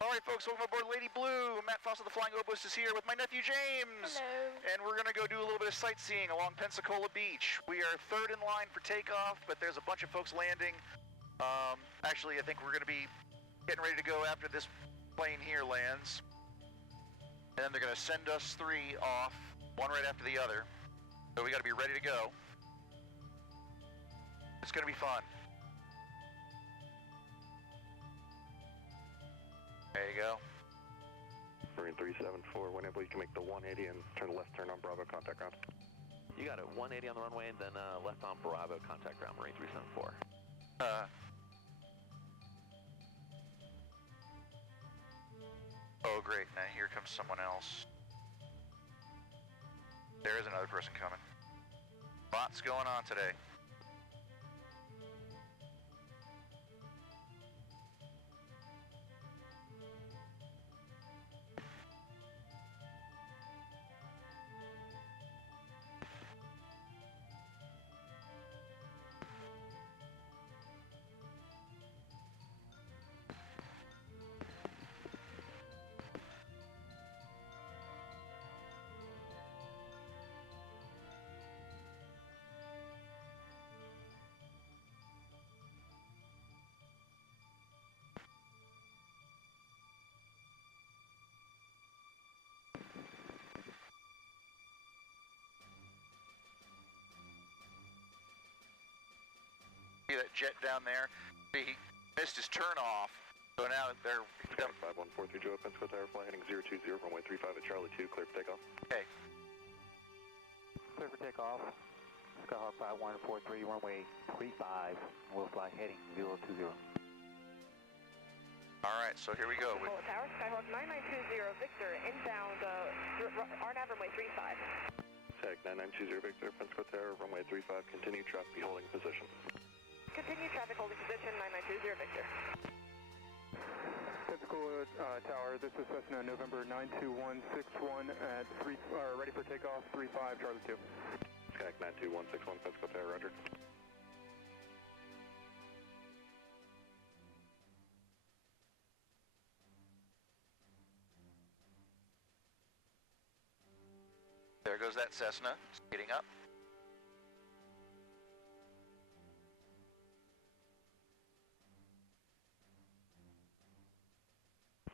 All right, folks, welcome aboard Lady Blue. Matt Foss of the Flying Oboist is here with my nephew James. Hello. And we're going to go do a little bit of sightseeing along Pensacola Beach. We are third in line for takeoff, but there's a bunch of folks landing. Actually, I think we're going to be getting ready to go after this plane here lands. And then they're going to send us three off, one right after the other. So we got to be ready to go. It's going to be fun. There you go. Marine 374, whenever you can make the 180 and turn left turn on Bravo, contact ground. You got it, 180 on the runway and then left on Bravo, contact ground, Marine 374. Oh great, now here comes someone else. There is another person coming. Lots going on today. See that jet down there? He missed his turn off, so now they're... 5143 Joe, Pensacola Tower, fly heading 020, runway 35 at Charlie 2, clear for takeoff. Okay. Clear for takeoff. Skyhawk 5143, runway 35, we'll fly heading 020. Alright, so here we go. Pensacola Tower, Skyhawk 9920, Victor, inbound, RNAV runway 35. SAC 9920 Victor, Pensacola Tower, runway 35, continue traffic holding position. Continue traffic holding position, 9920 Victor. Pensacola Tower, this is Cessna November 92161 at ready for takeoff, 35 Charlie 2. SAC 92161 Pensacola Tower, roger. There goes that Cessna, getting up.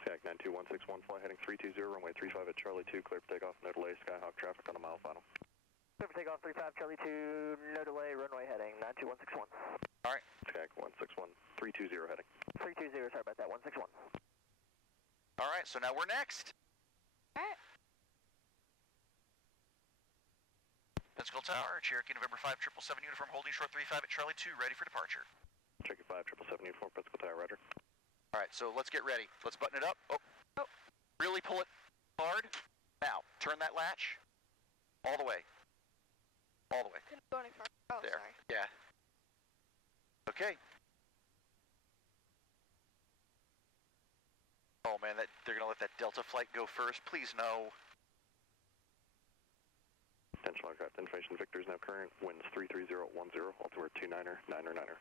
SAC 92161, fly heading 320, runway 35 at Charlie 2, clear for takeoff, no delay, Skyhawk traffic on a mile final. Clear for takeoff, 35 Charlie 2, no delay, runway heading 92161. Alright. SAC 161, 320 heading. 320, sorry about that, 161. Alright, so now we're next. Alright. Pensacola Tower, Cherokee November 5 777 uniform holding short 35 at Charlie 2, ready for departure. Cherokee 5 777 uniform, Pensacola Tower, roger. Alright, so let's get ready. Let's button it up. Oh. Really pull it hard. Now, turn that latch. All the way. All the way. Couldn't go any further. Oh, there. sorry. Yeah. Okay. Oh man, they're gonna let that Delta flight go first. Please no. Attention aircraft information, Victor is now current, winds 33010, altimeter 29er, 9er.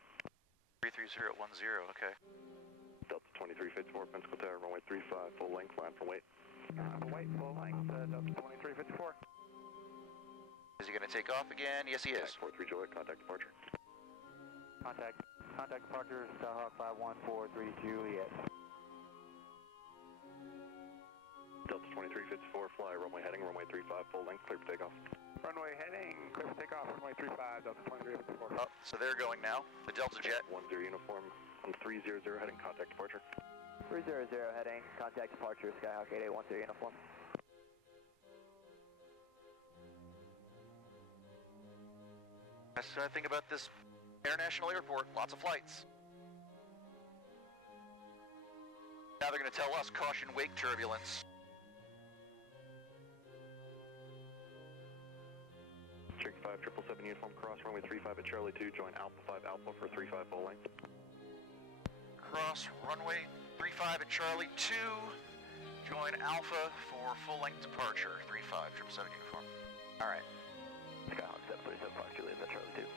33010, okay. Delta 2354, Pensacola Tower, runway 35, full length, line from weight. Wait, full length, Delta 2354. Is he gonna take off again? Yes, he is. 43 Juliet, contact departure. Contact departure, Skyhawk 5143 Juliet. Delta 2354, fly, runway heading, runway 35, full length, clear for takeoff. Runway heading, clear for takeoff, runway 35, Delta 2354. Oh, so they're going now. The Delta jet. 10 uniform, on 300 heading, contact departure. 300 heading, contact departure, Skyhawk 8810 uniform. That's what I think about this Air National Airport. Lots of flights. Now they're going to tell us caution wake turbulence. Cherokee 5 777 uniform, cross runway 35 at Charlie 2, join Alpha 5 Alpha for 35 full length. Cross runway 35 at Charlie 2, join Alpha for full length departure. 35 777 uniform. All right. Skyhawk 737 Fox Juliet at Charlie 2.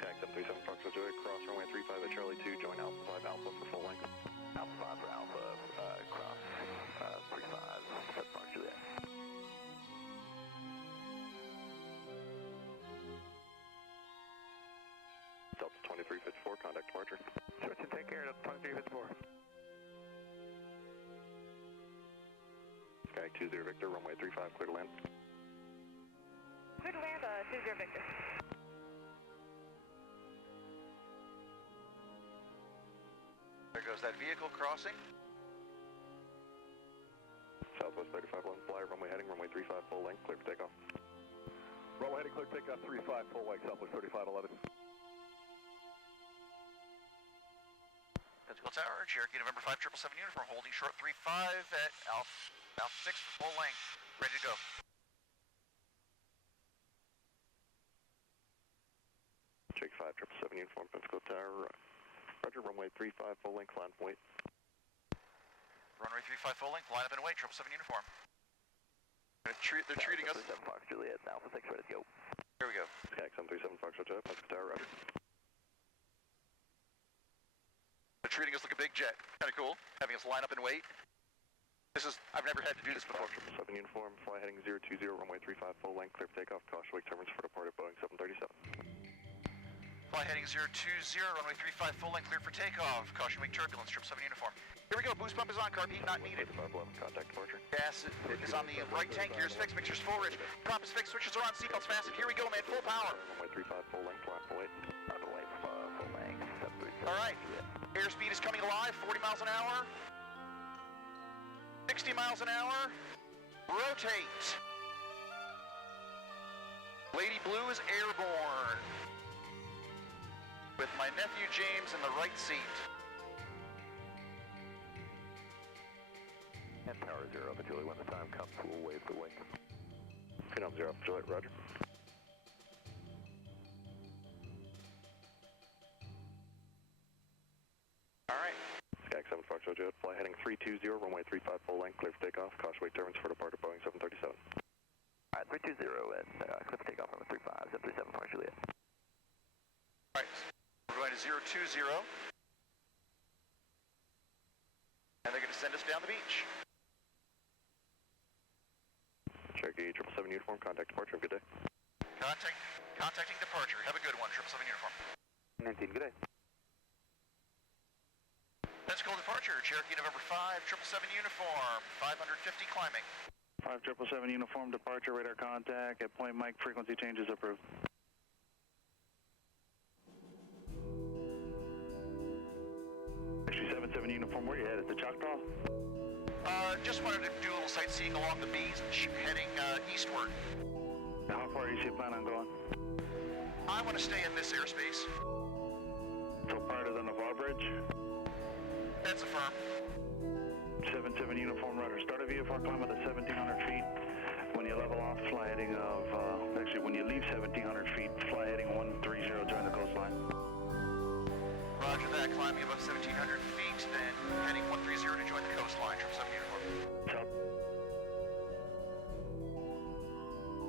Pack 737 Fox Juliet, cross runway 35 at Charlie 2, join Alpha 5 Alpha for full length. Alpha 5 for Alpha, cross. contact departure. Switch and take care of 2354. Sky 20 Victor, runway 35, clear to land. Clear to land, 20 Victor. There goes that vehicle crossing. Southwest 3511, flyer, runway heading, runway 35, full length, clear for takeoff. Runway heading, clear takeoff 35, full length, Southwest 3511. Pensacola Tower, Cherokee November 5 777 uniform, holding short 35 at Alpha 6 for full length, ready to go. Cherokee 5 777 uniform, Pensacola Tower, roger, runway 35, full length, line from wait. Runway 35 full length, line up and await, 777 uniform. They're treating us. 7 Fox Juliet, Alpha 6 ready to go. Here we go. Sky 737 Fox Hotel, Pensacola Tower, roger. They're treating us like a big jet. Kind of cool, having us line up and wait. I've never had to do this before. 777 uniform, fly heading 020, runway 35, full length, clear for takeoff, caution wake turbulence for departed Boeing 737. Fly heading 020, runway 35 full length, clear for takeoff, caution wake turbulence, 777 uniform. Here we go, boost pump is on, carb heat not needed. 3511, contact departure. Gas is on the right tank, gears fixed, mixtures full rich. Prop is fixed, switches are on, seatbelts fastened. Here we go, man, full power. Runway 35, full length, line from wait. Line for wait, full length, 737. All right, airspeed is coming alive, 40 miles an hour. 60 miles an hour. Rotate. Lady Blue is airborne. With my nephew James in the right seat. And Tower 0 for Julie, when the time comes, we'll wave the wing. Phenom 0 for Juliet, roger. All right. Sky 7 Fox Juliet, fly heading 320, runway 35, full length, clear for takeoff, caution wake turbulence for departed Boeing 737. All right, 320 and clear for takeoff from 35, 737 Fox Juliet. All right. We're going to 020. And they're going to send us down the beach. Cherokee 777 uniform, contact departure, have a good day. Contacting departure. Have a good one, 777 uniform. 19, good day. Pensacola departure, Cherokee November 5 777 uniform, 550 climbing. 5 777 uniform, departure, radar contact, at point Mike, frequency changes approved. Actually 77 uniform, where you headed? The Choctaw? Just wanted to do a little sightseeing along the beach, heading eastward. How far do you plan on going? I want to stay in this airspace. So prior to the Navarre Bridge? That's a firm. 77 uniform, roger. Start a VFR climb at the 1,700 feet. When you level off, fly heading of, actually when you leave 1,700 feet, fly heading 130, join the coastline. Roger that, climbing above 1,700 feet, then heading 130 to join the coastline, 777 uniform. South.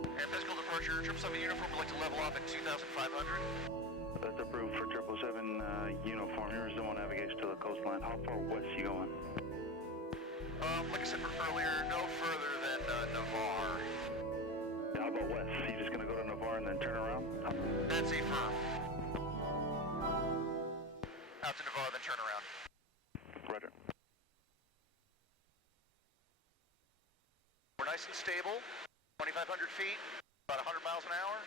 And Pensacola departure, 777 uniform, would like to level off at 2,500. That's approved for 777 uniform. Here's the one navigation to the coastline. How far west you going? Like I said earlier, no further than Navarre. How about west? You just gonna go to Navarre and then turn around? That's a firm. Out to Navarre, then turn around. Roger. We're nice and stable, 2,500 feet, about 100 miles an hour.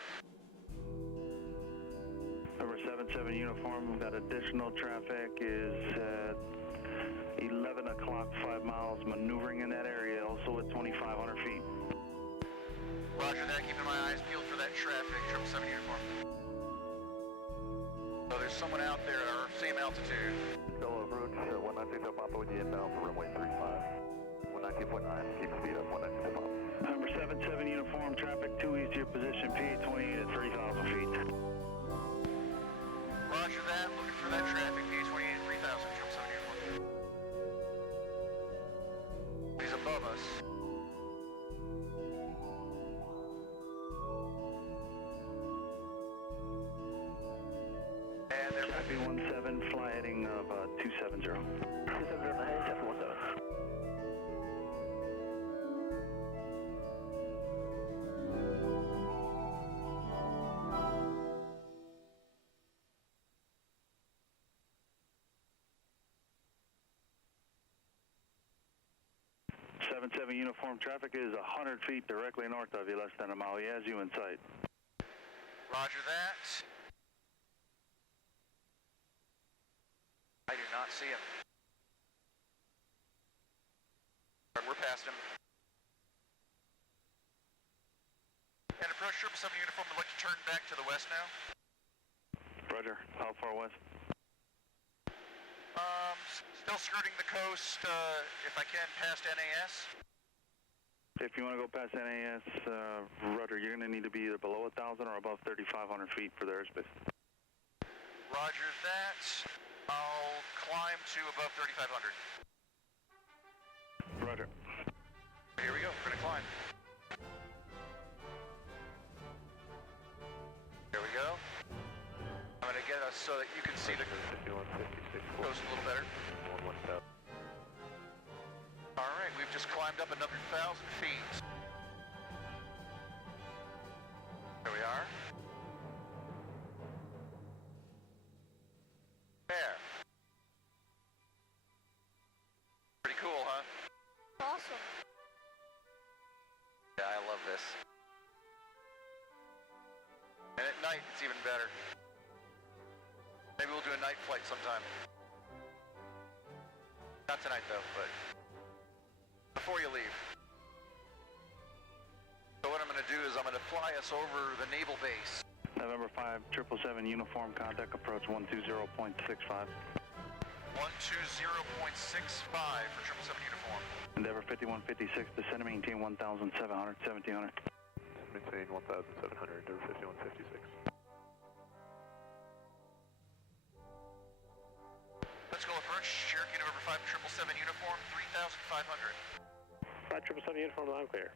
Number 77 uniform, we've got additional traffic is at 11 o'clock, 5 miles, maneuvering in that area, also at 2,500 feet. Roger that, keeping my eyes peeled for that traffic, 777 uniform. So there's someone out there at our same altitude. Go over route, 196 up Papa with you inbound for runway 35. 119.9, keep speed up, 196 up. Number 77 uniform, traffic 2 east to your position, PA-28 at 3,000 feet. Roger that, looking for that traffic, PA-28 at 3,000, 777 uniform. He's above us. And they're Copy 17, fly heading of 270. 270, 717. 7-7 uniform, traffic is 100 feet directly north of you, less than a mile. He has you in sight. Roger that. I do not see him. We're past him. And approach 777 uniform, would like to turn back to the west now. Roger. How far west? Still skirting the coast, if I can, past NAS. If you want to go past NAS, Roger, you're going to need to be either below 1,000 or above 3,500 feet for the airspace. Roger that. I'll climb to above 3,500. Roger. Here we go. We're going to climb. Here we go. I'm going to get us so that you can see the coast a little better. All right, we've just climbed up another 1,000 feet. There we are. There. Pretty cool, huh? Awesome. Yeah, I love this. And at night, it's even better. Maybe we'll do a night flight sometime. Not tonight, though, but before you leave. So what I'm going to do is I'm going to fly us over the naval base. November 5, 777 uniform, contact approach 120.65. 120.65 for 777 uniform. Endeavor 5156, descend and maintain 1,700, 1,700. Maintain 1,700, Endeavor 5156. Let's go approach Cherokee November 5 777 uniform 3,500. 777 uniform, I'm clear.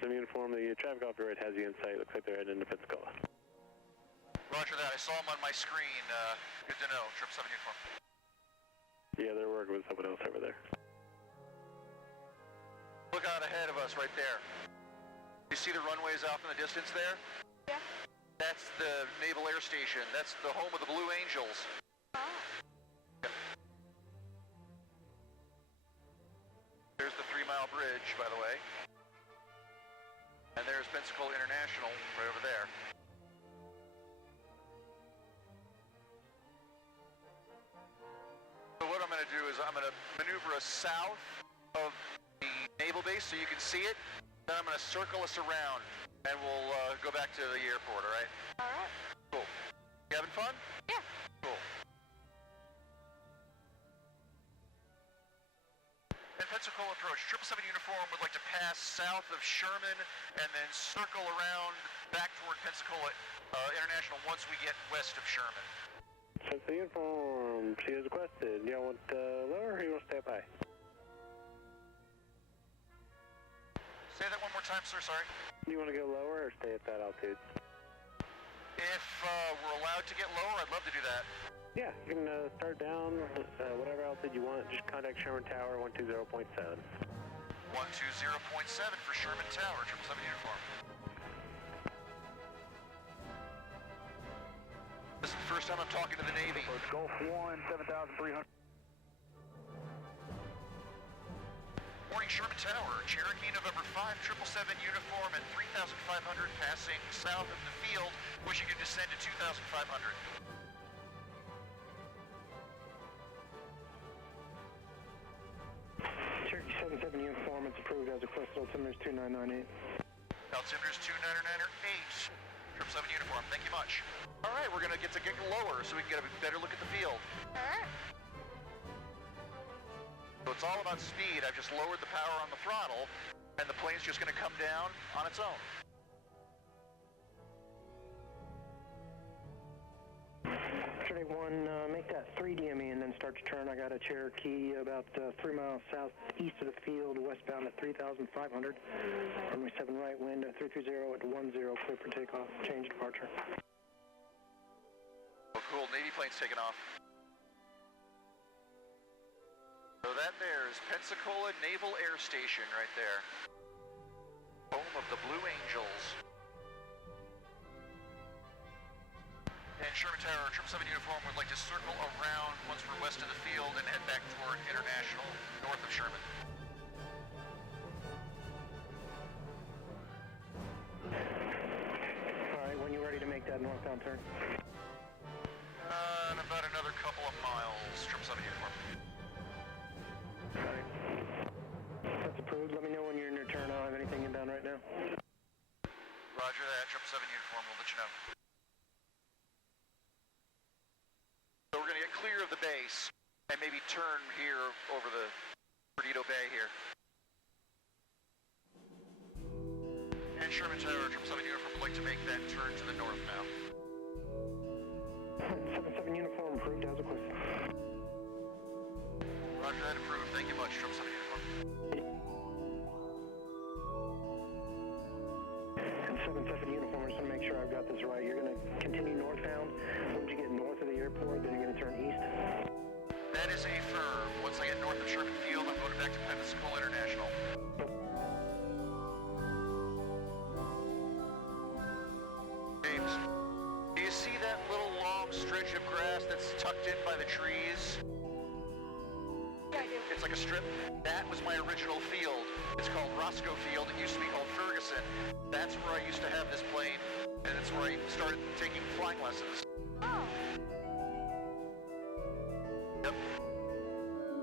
Uniform, the traffic off the road has you in sight. Looks like they're heading into Pensacola. Roger that. I saw them on my screen. Good to know. 777 uniform. Yeah, they're working with someone else over there. Look out ahead of us right there. You see the runways off in the distance there? Yeah. That's the Naval Air Station. That's the home of the Blue Angels. Oh. Yep. There's the 3-mile bridge, by the way. And there's Pensacola International right over there. So what I'm going to do is I'm going to maneuver us south of the naval base so you can see it. Then I'm going to circle us around and we'll go back to the airport, all right? All right. Cool. You having fun? Yeah. Cool. And Pensacola approach, 777 uniform would like to pass south of Sherman and then circle around back toward Pensacola International once we get west of Sherman. Since the uniform, she has requested. You want lower or you want to stay up high? Say that one more time, sir, sorry. You want to go lower or stay at that altitude? If we're allowed to get lower, I'd love to do that. Yeah, you can start down whatever altitude you want. Just contact Sherman Tower 120.7. 120.7 for Sherman Tower, 777 uniform. This is the first time I'm talking to the Navy. Gulf 1, 7,300. Morning, Sherman Tower, Cherokee November 5, 777 uniform at 3,500, passing south of the field, wishing to descend to 2,500. Cherokee 77 uniform, it's approved as requested. Altimeter is 2998. Altimeter is 2998. 777 uniform, thank you much. All right, we're going to get lower so we can get a better look at the field. All right. So it's all about speed. I've just lowered the power on the throttle, and the plane's just going to come down on its own. Cherokee 1, make that 3 DME and then start to turn. I got a Cherokee about 3 miles southeast of the field, westbound at 3,500. Runway 7 right, wind 330 at 10, clear for takeoff. Change departure. Oh, cool. Navy plane's taking off. So that there is Pensacola Naval Air Station right there. Home of the Blue Angels. And Sherman Tower, 777 uniform would like to circle around once we're west of the field and head back toward International, north of Sherman. All right, when you're ready to make that northbound turn. In about another couple of miles, 777 uniform. All right. That's approved. Let me know when you're in your turn. I don't have anything inbound right now. Roger that, 777 uniform, we'll let you know. So we're going to get clear of the base and maybe turn here over the Perdido Bay here. And Sherman Tower, 777 uniform would like to make that turn to the north now. 77 uniform approved as requested. Roger that, approved. Thank you much, 777 uniform. And 77 uniform, I just want to make sure I've got this right. You're going to continue northbound. Once you get north of the airport, then you're going to turn east. That is a firm. Once I get north of Sherman Field, I'm going back to Pensacola International. James, do you see that little long stretch of grass that's tucked in by the trees? Yeah, I do. It's like a strip. That was my original field. It's called Roscoe Field. It used to be called Ferguson. That's where I used to have this plane, and it's where I started taking flying lessons. Oh. Yep.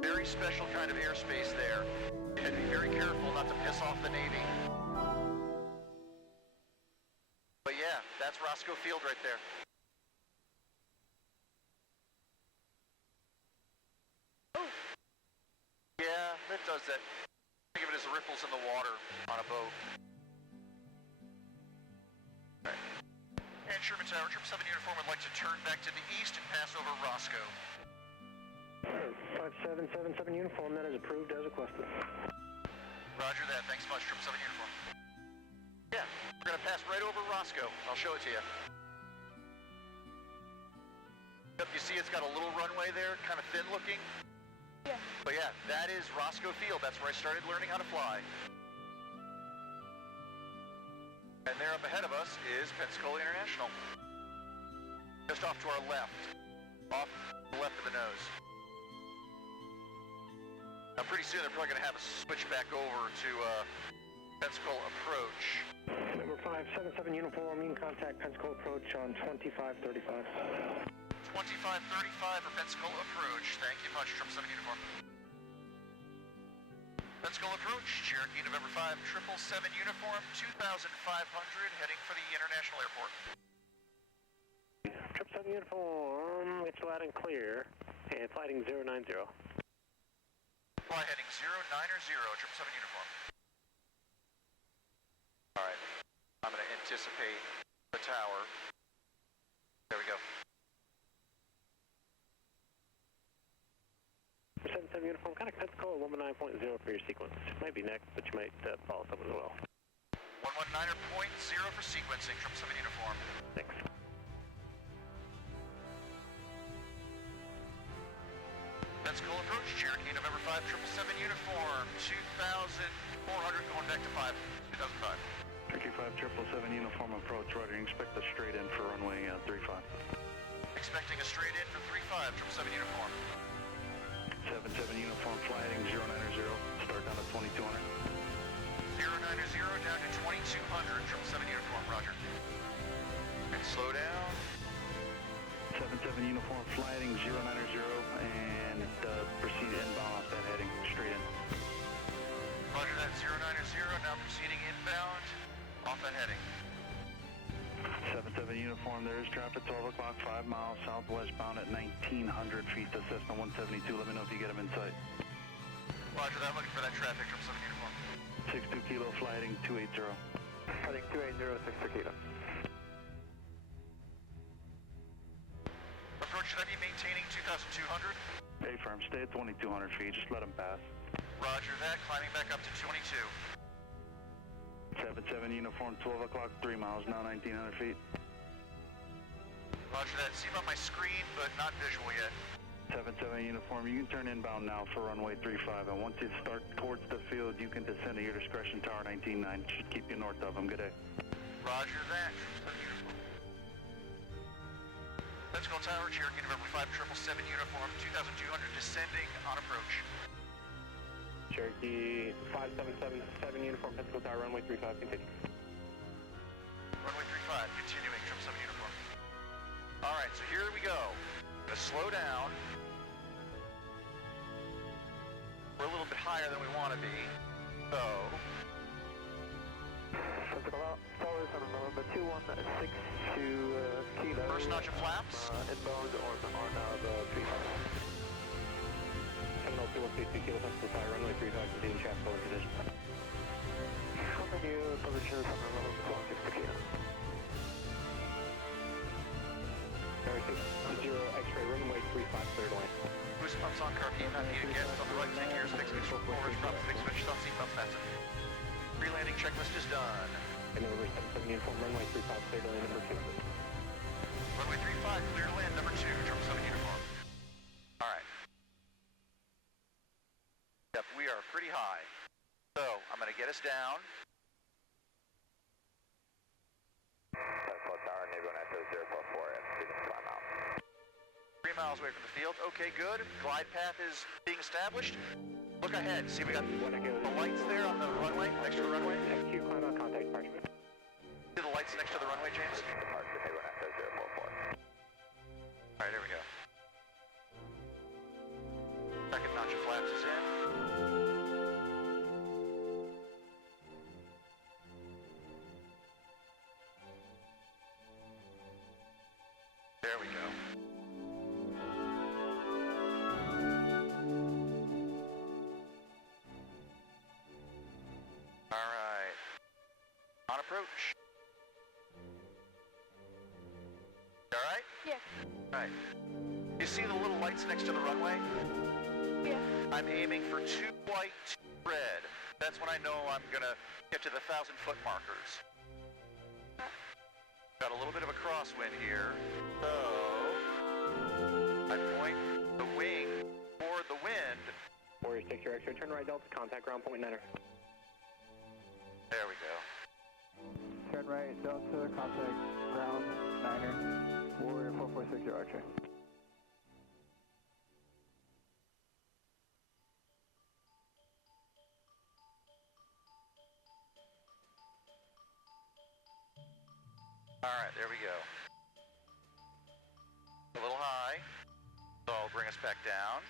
Very special kind of airspace there. You had to be very careful not to piss off the Navy. But yeah, that's Roscoe Field right there. Oh. Yeah, that does that. Think of it as the ripples in the water on a boat. All right. And Sherman Tower, 777 uniform would like to turn back to the east and pass over Roscoe. 5777 uniform, that is approved as requested. Roger that. Thanks much, 777 uniform. Yeah, we're going to pass right over Roscoe. I'll show it to you. Yep, you see it's got a little runway there, kind of thin looking. Yeah. But yeah, that is Roscoe Field. That's where I started learning how to fly. And there up ahead of us is Pensacola International. Just off to our left. Off the left of the nose. Now pretty soon they're probably going to have a switch back over to Pensacola approach. Number 577 uniform, you can contact Pensacola approach on 2535. 2535 for Pensacola approach. Thank you much, 777 uniform. Pensacola approach, Cherokee November 5, 777 uniform, 2500, heading for the international airport. 777 uniform, it's loud and clear, and flighting 090. Fly heading 090, 777 uniform. All right, I'm going to anticipate the tower. There we go. 77 uniform, kind of Pensacola 119.0 for your sequence. Might be next, but you might follow someone as well. 119.0 for sequencing, 777 uniform. Thanks. Pensacola approach, Cherokee November 5, 777 uniform, 2400 going back to 5, 2005. Cherokee 5, 777 uniform approach, roger, expect a straight in for runway 35. Expecting a straight in for 35, 777 uniform. 77 uniform, fly heading 090, start down at 2200. 090 down to 2200, 777 uniform, roger. And slow down. 77 uniform, fly heading 090, and proceed inbound off that heading, straight in. Roger that, 090, now proceeding inbound, off that heading. 77 uniform, there is traffic, 12 o'clock, 5 miles southwestbound at 1900 feet to Cessna 172. Let me know if you get them in sight. Roger that, looking for that traffic, 777 uniform. 62 kilo, fly heading 280. Heading 280, 62 kilo. Approach, should I be maintaining 2200? A-firm, stay at 2200 feet, just let them pass. Roger that, climbing back up to 22. 77 uniform, 12 o'clock, 3 miles, now 1900 feet. Roger that, see about my screen, but not visual yet. 77 uniform, you can turn inbound now for runway 35, and once you start towards the field, you can descend at your discretion, tower 199. Should keep you north of them. Good day. Roger that, 777 uniform. Pensacola Tower, Cherokee November 5777 uniform, 2200 descending on approach. Cherokee 5777 uniform, Pensacola Tower, runway 35, continue. Runway 35, continuing, 777 uniform. Alright, so here we go. Gonna slow down. We're a little bit higher than we want to be. So... Pensacola Tower, November 216 to Kilo. First notch of flaps. Inbound on the 35. 702 Kilo, Pensacola Tower, runway 35, continue traffic over position. Continue position 716 to Kilo. Tower 60, X-ray, runway 35, clear to land. Boost pumps on, car not needed yet. On the right, take gears, fix switch, forward, prop, fix switch, stop, seatbelt fasten. Pre-landing checklist is done. And over 77 uniform, runway 35, clear to land, number 2. Runway 35, clear to land, number 2, 777 uniform. Alright. Yep, we are pretty high. So, I'm gonna get us down. Pensacola Tower, Navy 190.4 and speeding climb out. 3 miles away from the field. Okay, good. Glide path is being established. Look ahead. See, we got the lights there on the runway, next to the runway. FQ, climb out, contact departure. See the lights next to the runway, James? Departure, Navy 190.44. Alright, here we go. Second notch of flaps is in. There we go. Alright. On approach. Alright? Yeah. Alright. You see the little lights next to the runway? Yeah. I'm aiming for 2 white, 2 red. That's when I know I'm gonna get to the 1,000-foot markers. Got a little bit of a crosswind here, so I point the wing toward the wind. Warrior 6, your X-ray, turn right Delta, contact ground point 9er. There we go. Turn right, Delta, contact ground, 9er, Warrior 446, your Archer. Alright, there we go. A little high, so I'll bring us back down.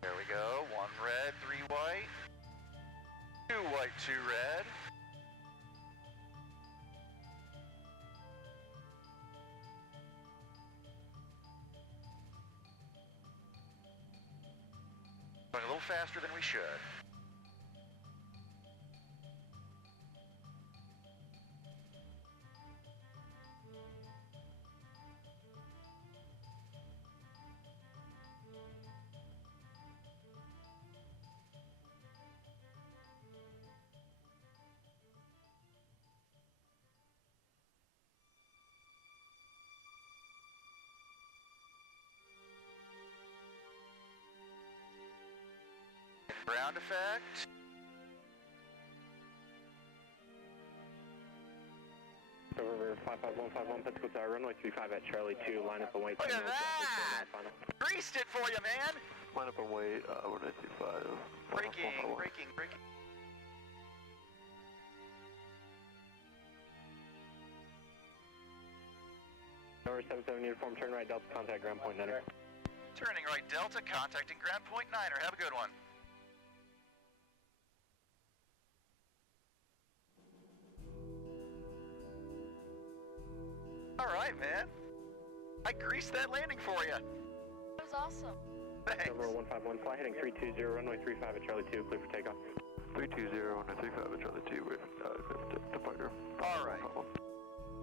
There we go. 1 red, 3 white. 2 white, 2 red. Going a little faster than we should. Ground effect. Over 55151, Pensacola Tower, runway 35 at Charlie 2, line up and wait. Look at that! Greased it for you, man! Line up and wait, we're 95. Braking. Tower 77 uniform, turn right Delta, contact ground point 9er. Turning right Delta, contacting ground point 9er. Have a good one. Alright, man. I greased that landing for you. That was awesome. Thanks. Number 151, fly heading 320, runway 35 at Charlie 2, clear for takeoff. 320, runway 35 at Charlie 2, clear for departure. Alright.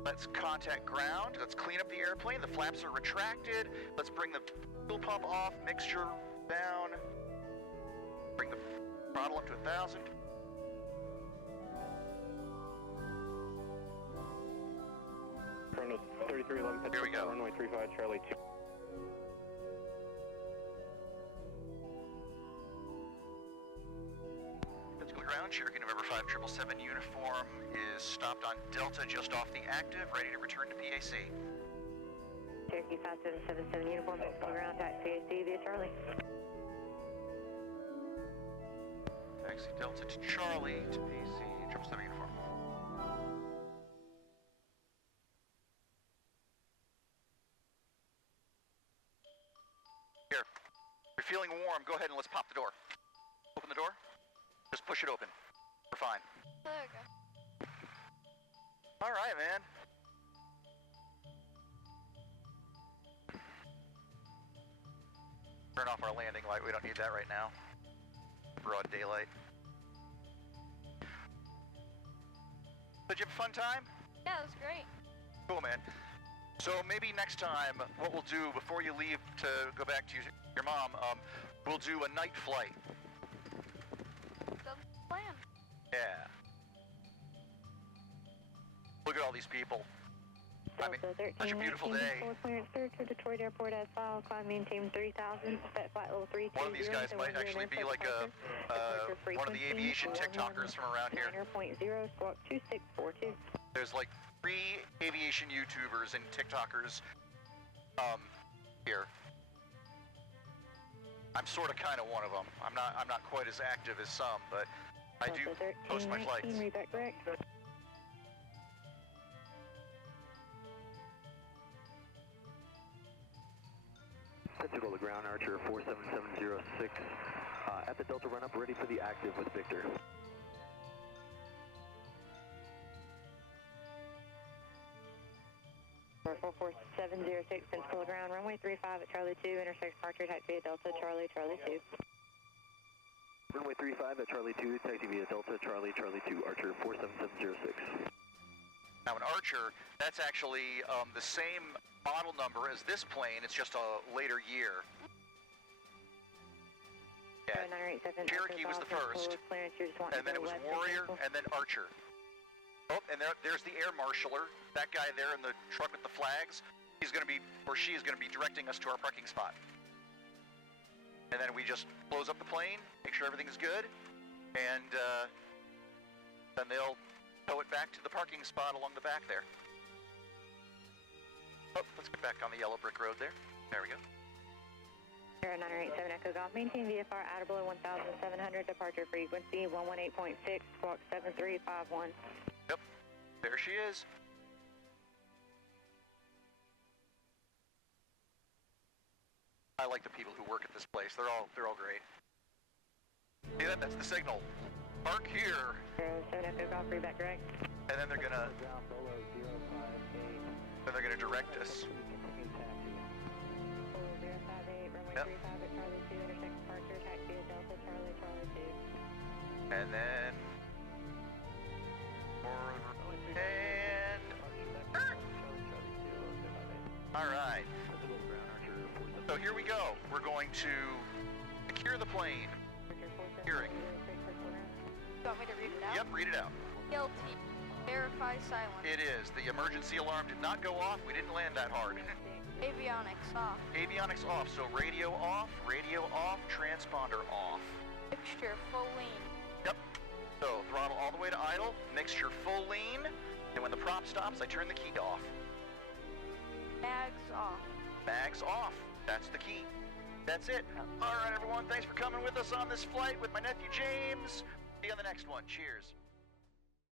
Let's contact ground. Let's clean up the airplane. The flaps are retracted. Let's bring the fuel pump off, mixture down. Bring the throttle up to 1,000. Chronos 3311, Here we go. runway 35 Charlie 2. ground. Cherokee November 5777 uniform is stopped on Delta just off the active, ready to return to PAC. Cherokee 5777 uniform, Pensacola ground, taxi PAC via Charlie. Taxi Delta to Charlie to PC, 777 uniform. Here, you're feeling warm, go ahead and let's pop the door. Open the door, just push it open. We're fine. There we go. All right, man. Turn off our landing light, we don't need that right now. Broad daylight. Did you have a fun time? Yeah, it was great. Cool, man. So maybe next time, what we'll do before you leave to go back to your mom, we'll do a night flight. Sounds like a plan. Yeah. Look at all these people. I mean, such a beautiful day. Clearance through to Detroit Airport as file. Climb maintain 3000. Set flight level 320. One of these guys might actually be like one of the aviation TikTokers from around here. 0.0 squawk 2642. There's like 3 aviation YouTubers and TikTokers here. I'm sort of kind of one of them. I'm not quite as active as some, but I do post my flights. Read that correct? Pensacola ground, Archer 47706. At the Delta run up, ready for the active with Victor. For 44706, Pensacola ground, runway 35 at Charlie 2, intersect departure, taxi via Delta, Charlie 2. Runway 35 at Charlie 2, taxi via Delta, Charlie 2, Archer 47706. Now an Archer, that's actually the same model number as this plane, it's just a later year. Yeah, Cherokee was the first, and then it was Warrior, and then Archer. Oh, and there's the Air Marshaller, that guy there in the truck with the flags. He's going to be, or she is going to be directing us to our parking spot. And then we just close up the plane, make sure everything's good, and then they'll tow it back to the parking spot along the back there. Oh, let's get back on the yellow brick road there. There we go. 0987 Echo Golf, maintain VFR out of below 1700, departure frequency 118.6, squawk 7351. Yep, there she is. I like the people who work at this place. They're all great. See that? That's the signal. Park here. 07 Echo Golf, read that correct. And then they're gonna direct us. 058, runway Yep. 35 at Charlie 2, intersect departure, taxi at Delta, Charlie 2. And then all right. So here we go. We're going to secure the plane. Hearing. You want me to read it out? Yep, read it out. Guilty. Verify silence. It is. The emergency alarm did not go off. We didn't land that hard. Avionics off. Avionics off. So radio off, transponder off. Mixture full lean. Yep. So throttle all the way to idle, mixture full lean, and when the prop stops, I turn the key off. Mags off. Mags off. That's the key. That's it. All right, everyone. Thanks for coming with us on this flight with my nephew James. See you on the next one. Cheers.